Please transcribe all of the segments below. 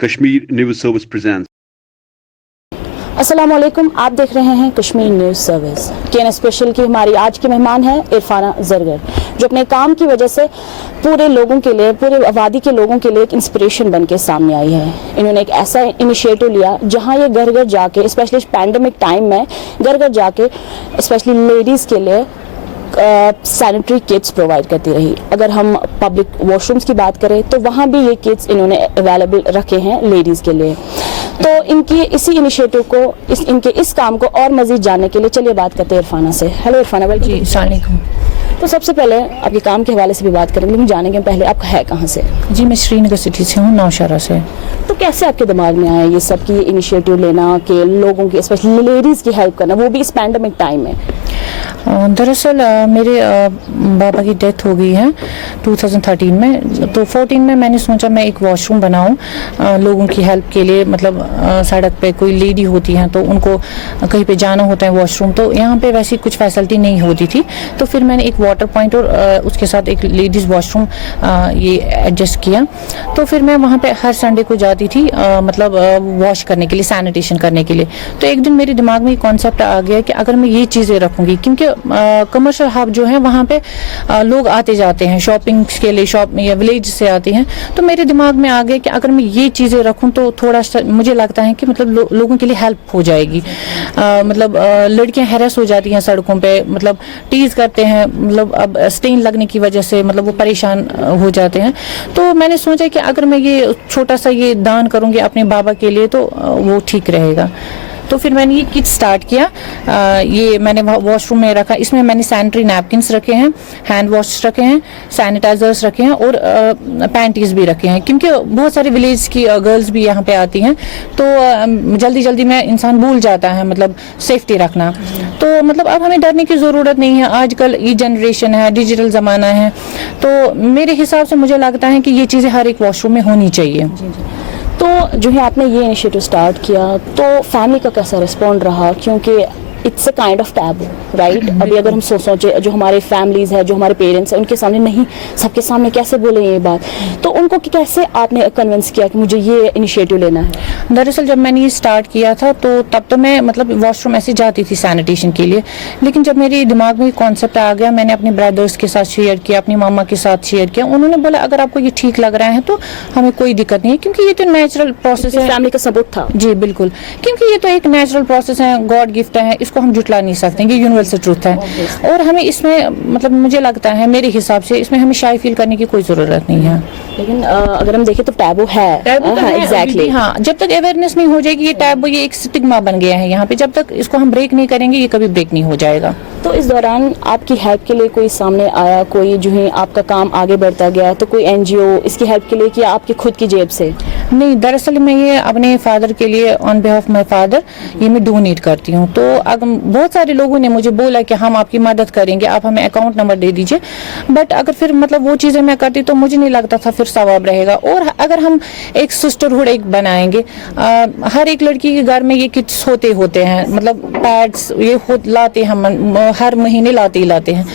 Kashmir News Service presents. अस्सलाम वालेकुम, आप देख रहे हैं Kashmir news service. KN special की हमारी आज की मेहमान है इरफाना जरगर, जो अपने काम की वजह से पूरे लोगों के लिए, पूरे आबादी के लोगों के लिए एक इंस्पिरेशन बन के सामने आई है। इन्होंने एक ऐसा इनिशिएटिव लिया जहां ये घर घर जाके, स्पेशली पैंडेमिक टाइम में घर घर जाके स्पेशली लेडीज़ के लिए सैनिटरी किट्स प्रोवाइड करती रही। अगर हम पब्लिक वॉशरूम्स की बात करें तो वहाँ भी ये किट्स इन्होंने अवेलेबल रखे हैं लेडीज़ के लिए। तो इनकी इसी इनिशिएटिव को, इनके इस काम को और मज़ीद जानने के लिए चलिए बात करते हैं इरफाना से। Hello Irfana, welcome. जी, अस्सलाम वालेकुम। तो सबसे पहले आपके काम के हवाले से भी बात करेंगे, लेकिन जानेंगे पहले आप है कहाँ से? जी, मैं श्रीनगर सिटी से हूँ, नौशहरा से। तो कैसे आपके दिमाग में आया ये सब की इनिशिएटिव लेना कि लोगों की, स्पेशली लेडीज़ की हेल्प करना, वो भी इस पैंडेमिक टाइम में? दरअसल मेरे बाबा की डेथ हो गई है 2013 में। तो 14 में मैंने सोचा मैं एक वॉशरूम बनाऊं लोगों की हेल्प के लिए। मतलब सड़क पे कोई लेडी होती हैं तो उनको कहीं पे जाना होता है वॉशरूम, तो यहाँ पे वैसी कुछ फैसिलिटी नहीं होती थी। तो फिर मैंने एक वाटर पॉइंट और उसके साथ एक लेडीज़ वॉशरूम ये एडजस्ट किया। तो फिर मैं वहाँ पे हर संडे को जाती थी, मतलब वॉश करने के लिए, सैनिटेशन करने के लिए। तो एक दिन मेरे दिमाग में कॉन्सेप्ट आ गया कि अगर मैं ये चीज़ें रखूँगी, क्योंकि कमर्शियल हब जो है वहाँ पे लोग आते जाते हैं शॉपिंग के लिए, शॉप या विलेज से आते हैं। तो मेरे दिमाग में आ गया कि अगर मैं ये चीज़ें रखूँ तो थोड़ा सा मुझे लगता है कि मतलब लोगों के लिए हेल्प हो जाएगी। मतलब लड़कियाँ हैरेस हो जाती हैं सड़कों पे, मतलब टीज करते हैं, मतलब अब स्टेन लगने की वजह से मतलब वो परेशान हो जाते हैं। तो मैंने सोचा कि अगर मैं ये छोटा सा ये दान करूँगी अपने बाबा के लिए तो वो ठीक रहेगा। तो फिर मैंने ये किट स्टार्ट किया। ये मैंने वॉशरूम में रखा। इसमें मैंने सैनिटरी नैपकिन्स रखे हैं, हैंड वॉश रखे हैं, सैनिटाइजर्स रखे हैं और पैंटीज भी रखे हैं, क्योंकि बहुत सारे विलेज की गर्ल्स भी यहाँ पे आती हैं। तो जल्दी जल्दी में इंसान भूल जाता है मतलब सेफ्टी रखना। तो मतलब अब हमें डरने की ज़रूरत नहीं है। आजकल ये जनरेशन है, डिजिटल ज़माना है, तो मेरे हिसाब से मुझे लगता है कि ये चीज़ें हर एक वॉशरूम में होनी चाहिए। तो जो है आपने ये इनिशिएटिव स्टार्ट किया तो फैमिली का कैसा रिस्पॉन्ड रहा? क्योंकि it's a kind of taboo, right? अभी अगर हम सोचे जो हमारे फैमिलीज है, जो हमारे पेरेंट्स हैं, उनके सामने नहीं, सबके सामने कैसे बोले ये बात, तो उनको कैसे आपने कन्विंस किया कि मुझे ये इनिशिएटिव लेना है? दरअसल जब मैंने ये स्टार्ट किया था तो तब तो मैं मतलब वॉशरूम ऐसे जाती थी सैनिटेशन के लिए, लेकिन जब मेरे दिमाग में कॉन्सेप्ट आ गया, मैंने अपने ब्रदर्स के साथ शेयर किया, अपनी मामा के साथ शेयर किया। उन्होंने बोला अगर आपको ये ठीक लग रहा है तो हमें कोई दिक्कत नहीं है, क्योंकि ये तो नेचुरल प्रोसेस है। फैमिली का सपोर्ट था? जी बिल्कुल, क्योंकि ये तो एक नेचुरल प्रोसेस है, गॉड गिफ्ट है, इसको हम जुटला नहीं सकते, ये यूनिवर्सल ट्रूथ है। और हमें इसमें मतलब मुझे लगता है, मेरे हिसाब से इसमें हमें शाय फील करने की कोई जरूरत नहीं है। लेकिन अगर हम देखें तो टैबू है। एग्जैक्टली, हाँ, जब तक अवेयरनेस नहीं हो जाएगी ये टैबू, ये एक स्टिग्मा बन गया है यहाँ पे, जब तक इसको हम ब्रेक नहीं करेंगे ये कभी ब्रेक नहीं हो जाएगा। तो इस दौरान आपकी हेल्प के लिए कोई सामने आया, कोई जो है आपका काम आगे बढ़ता गया, तो कोई एनजीओ इसकी हेल्प के लिए किया आपकी खुद की जेब से? नहीं, दरअसल मैं ये अपने फादर के लिए, ऑन बिहाफ माय फादर, ये मैं डोनेट करती हूँ। तो अगर बहुत सारे लोगों ने मुझे बोला कि हम आपकी मदद करेंगे, आप हमें अकाउंट नंबर दे दीजिए, बट अगर फिर मतलब वो चीज़ें मैं करती तो मुझे नहीं लगता था फिर सवाब रहेगा। और अगर हम एक सिस्टरहुड एक बनाएंगे, हर एक लड़की के घर में ये किट्स होते हैं, मतलब पैड्स ये लाते हम हर महीने लाते हैं।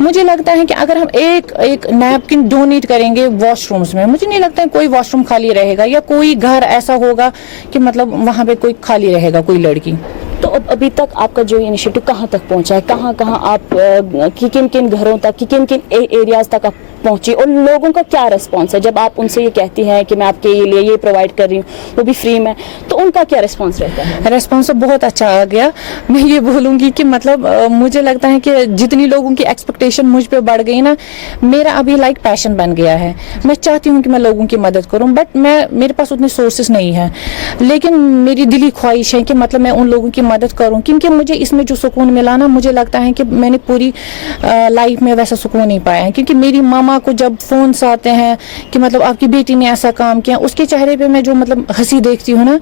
मुझे लगता है कि अगर हम एक नैपकिन डोनेट करेंगे वॉशरूम्स में, मुझे नहीं लगता है कोई वॉशरूम खाली रहेगा या कोई घर ऐसा होगा कि मतलब वहाँ पे कोई खाली रहेगा कोई लड़की। तो अभी तक आपका जो इनिशिएटिव कहाँ तक पहुँचा है? कहाँ आप किन किन घरों तक, किन किन एरियाज तक आप पहुँची, और लोगों का क्या रिस्पांस है जब आप उनसे ये कहती हैं कि मैं आपके लिए ये प्रोवाइड कर रही हूँ, वो भी फ्री में, तो उनका क्या रिस्पांस रहता है? रिस्पांस तो बहुत अच्छा आ गया। मैं ये बोलूँगी कि मतलब मुझे लगता है कि जितनी लोगों की एक्सपेक्टेशन मुझ पे बढ़ गई ना, मेरा अभी लाइक पैशन बन गया है। मैं चाहती हूँ कि मैं लोगों की मदद करूँ, बट मेरे पास उतने सोर्सेज नहीं है, लेकिन मेरी दिली ख्वाहिश है कि मतलब मैं उन लोगों की मदद करूं, क्योंकि मुझे इसमें जो सुकून मिला ना, मुझे लगता है कि मैंने पूरी लाइफ में वैसा सुकून नहीं पाया है। क्योंकि मेरी मामा को जब फोन्स आते हैं कि मतलब आपकी बेटी ने ऐसा काम किया, उसके चेहरे पे मैं जो मतलब हंसी देखती हूँ ना,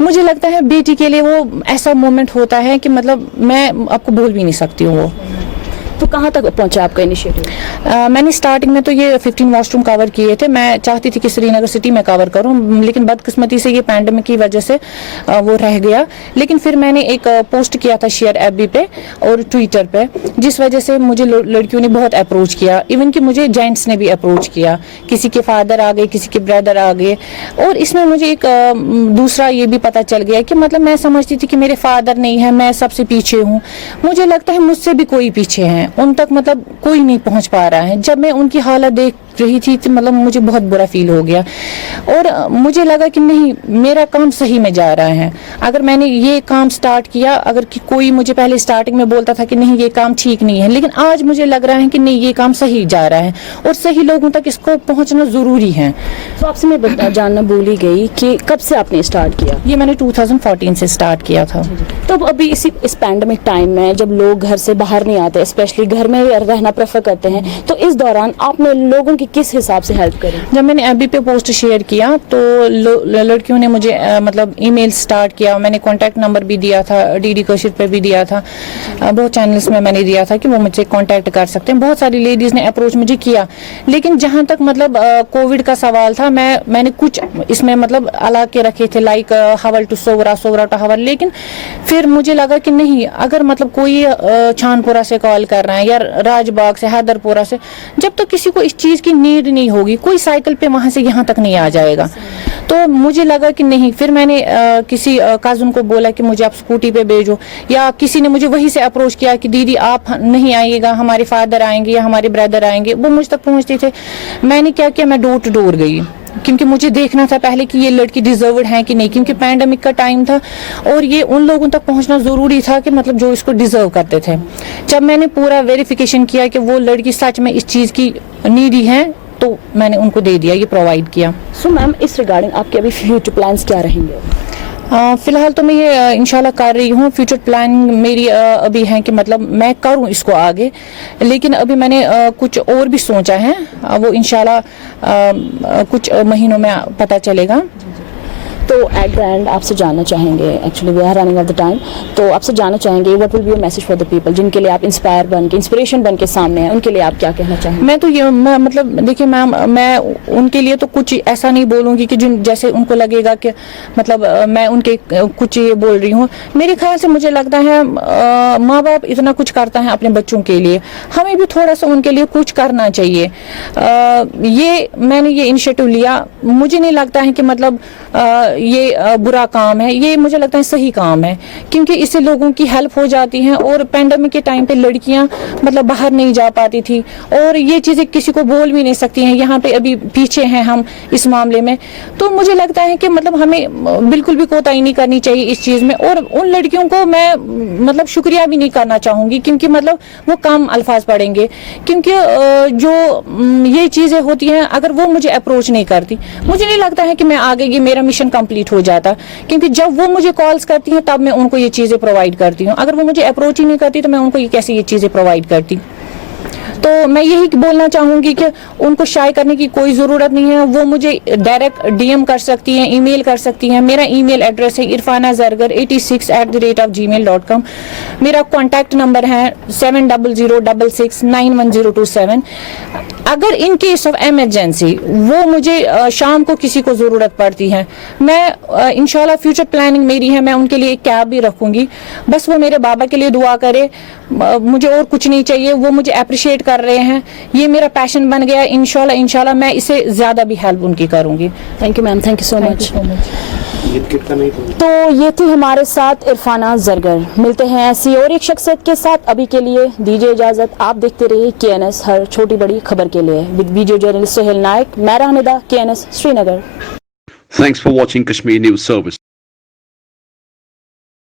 मुझे लगता है बेटी के लिए वो ऐसा मोमेंट होता है कि मतलब मैं आपको बोल भी नहीं सकती हूँ वो। तो कहाँ तक पहुंचा आपका इनिशिएटिव? मैंने स्टार्टिंग में तो ये 15 वॉशरूम कवर किए थे. मैं चाहती थी कि श्रीनगर सिटी में कवर करूं, लेकिन बदकिस्मती से ये पैंडेमिक की वजह से वो रह गया. लेकिन फिर मैंने एक पोस्ट किया था शेयर एफबी पे और ट्विटर पे, जिस वजह से मुझे लड़कियों ने बहुत अप्रोच किया. इवन कि मुझे जेंट्स ने भी अप्रोच किया, किसी के फादर आ गए, किसी के ब्रदर आ गए. और इसमें मुझे एक दूसरा ये भी पता चल गया कि मतलब मैं समझती थी कि मेरे फादर नहीं है, मैं सबसे पीछे हूँ. मुझे लगता है मुझसे भी कोई पीछे है, उन तक मतलब कोई नहीं पहुंच पा रहा है. जब मैं उनकी हालत देख रही थी तो मतलब मुझे बहुत बुरा फील हो गया और मुझे लगा कि नहीं, मेरा काम सही में जा रहा है. अगर मैंने ये काम स्टार्ट किया, अगर कि कोई मुझे पहले स्टार्टिंग में बोलता था कि नहीं ये काम ठीक नहीं है, लेकिन आज मुझे लग रहा है कि नहीं, ये काम सही जा रहा है और सही लोगों तक इसको पहुंचना जरूरी है. तो आपसे मैं जानना भूल ही गई कि कब से आपने स्टार्ट किया? ये मैंने 2014 से स्टार्ट किया था. तो अभी इस पैंडेमिक टाइम में जब लोग घर से बाहर नहीं आते, स्पेशली घर में रहना प्रेफर करते हैं, तो इस दौरान आपने लोगों की किस हिसाब से हेल्प करी? जब मैंने एफबी पे पोस्ट शेयर किया तो लड़कियों ने मुझे मतलब ईमेल स्टार्ट किया. मैंने कॉन्टैक्ट नंबर भी दिया था, डीडी कशिर पे भी दिया था, बहुत चैनल्स में मैंने दिया था कि वो मुझसे कॉन्टैक्ट कर सकते हैं. बहुत सारी लेडीज ने अप्रोच मुझे किया, लेकिन जहां तक मतलब कोविड का सवाल था, मैंने कुछ इसमें मतलब अलग के रखे थे, like Hawal to Sughra, Sughra to Hawal. लेकिन फिर मुझे लगा कि नहीं, अगर मतलब कोई छानपुरा से कॉल कर रहा है या राजबाग से, हैदरपुरा से, जब तक किसी को इस चीज की नीड नहीं होगी, कोई साइकिल पे वहां से यहाँ तक नहीं आ जाएगा. तो मुझे लगा कि नहीं, फिर मैंने किसी कज़न को बोला कि मुझे आप स्कूटी पे भेजो, या किसी ने मुझे वहीं से अप्रोच किया कि दीदी आप नहीं आइएगा, हमारे फादर आएंगे या हमारे ब्रदर आएंगे. वो मुझ तक पहुंचते थे. मैंने क्या किया, मैं डोर टू डोर गई, क्योंकि मुझे देखना था पहले कि ये लड़की डिजर्व्ड है कि नहीं, क्योंकि पैंडेमिक का टाइम था और ये उन लोगों तक पहुंचना ज़रूरी था कि मतलब जो इसको डिजर्व करते थे. जब मैंने पूरा वेरिफिकेशन किया कि वो लड़की सच में इस चीज़ की नीडी है, तो मैंने उनको दे दिया, ये प्रोवाइड किया. सो मैम, इस रिगार्डिंग आपके अभी फ्यूचर प्लान्स क्या रहेंगे? फिलहाल तो मैं ये इंशाल्लाह कर रही हूँ. फ्यूचर प्लान मेरी अभी है कि मतलब मैं करूँ इसको आगे, लेकिन अभी मैंने कुछ और भी सोचा है, वो इंशाल्लाह कुछ महीनों में पता चलेगा. तो एट द एंड आपसे जानना चाहेंगे, actually we are running of the time, तो आपसे जानना चाहेंगे what will be your message for the people, जिनके लिए आप इंस्पिरेशन बन के सामने हैं, उनके लिए आप क्या कहना चाहेंगे? मैं तो ये मतलब देखिए मैम, मैं उनके लिए तो कुछ ऐसा नहीं बोलूँगी कि जिन जैसे उनको लगेगा कि मतलब मैं उनके कुछ ये बोल रही हूँ. मेरे ख्याल से मुझे लगता है माँ बाप इतना कुछ करता है अपने बच्चों के लिए, हमें भी थोड़ा सा उनके लिए कुछ करना चाहिए. ये मैंने ये इनिशिएटिव लिया, मुझे नहीं लगता है कि मतलब ये बुरा काम है, ये मुझे लगता है सही काम है, क्योंकि इससे लोगों की हेल्प हो जाती है. और पैंडेमिक के टाइम पे लड़कियां मतलब बाहर नहीं जा पाती थी और ये चीज़ें किसी को बोल भी नहीं सकती हैं. यहाँ पे अभी पीछे हैं हम इस मामले में. तो मुझे लगता है कि मतलब हमें बिल्कुल भी कोताही नहीं करनी चाहिए इस चीज़ में. और उन लड़कियों को मैं मतलब शुक्रिया भी नहीं करना चाहूँगी, क्योंकि मतलब वो कम अल्फाज पड़ेंगे, क्योंकि जो ये चीज़ें होती हैं, अगर वो मुझे अप्रोच नहीं करती, मुझे नहीं लगता है कि मैं आगे ये मेरा मिशन कंप्लीट हो जाता. क्योंकि जब वो मुझे कॉल्स करती हैं तब मैं उनको ये चीज़ें प्रोवाइड करती हूँ. अगर वो मुझे अप्रोच ही नहीं करती तो मैं उनको ये कैसे ये चीज़ें प्रोवाइड करती. तो मैं यही बोलना चाहूँगी कि उनको शाय करने की कोई ज़रूरत नहीं है. वो मुझे डायरेक्ट डीएम कर सकती हैं, ईमेल कर सकती हैं. मेरा ईमेल एड्रेस है irfanazargar86@gmail.com. मेरा कॉन्टैक्ट नंबर है 7006691027. अगर इन केस ऑफ एमरजेंसी वो मुझे शाम को किसी को ज़रूरत पड़ती है, मैं इंशाल्लाह फ्यूचर प्लानिंग मेरी है, मैं उनके लिए एक कैब भी रखूँगी. बस वो मेरे बाबा के लिए दुआ करे, मुझे और कुछ नहीं चाहिए. वो मुझे अप्रिशिएट कर रहे हैं, ये मेरा पैशन बन गया. इंशाल्लाह मैं इससे ज़्यादा भी हेल्प उनकी करूँगी. Thank you ma'am, thank you so much. तो ये थी हमारे साथ इरफाना जरगर. मिलते हैं ऐसी और एक शख्सियत के साथ. अभी के लिए दीजिए इजाजत. आप देखते रहिए KNS हर छोटी बड़ी खबर के लिए विद वीडियो जर्नलिस्ट सोहेल नायक. मैं रहमदा, KNS Srinagar. Thanks for watching Kashmir News Service.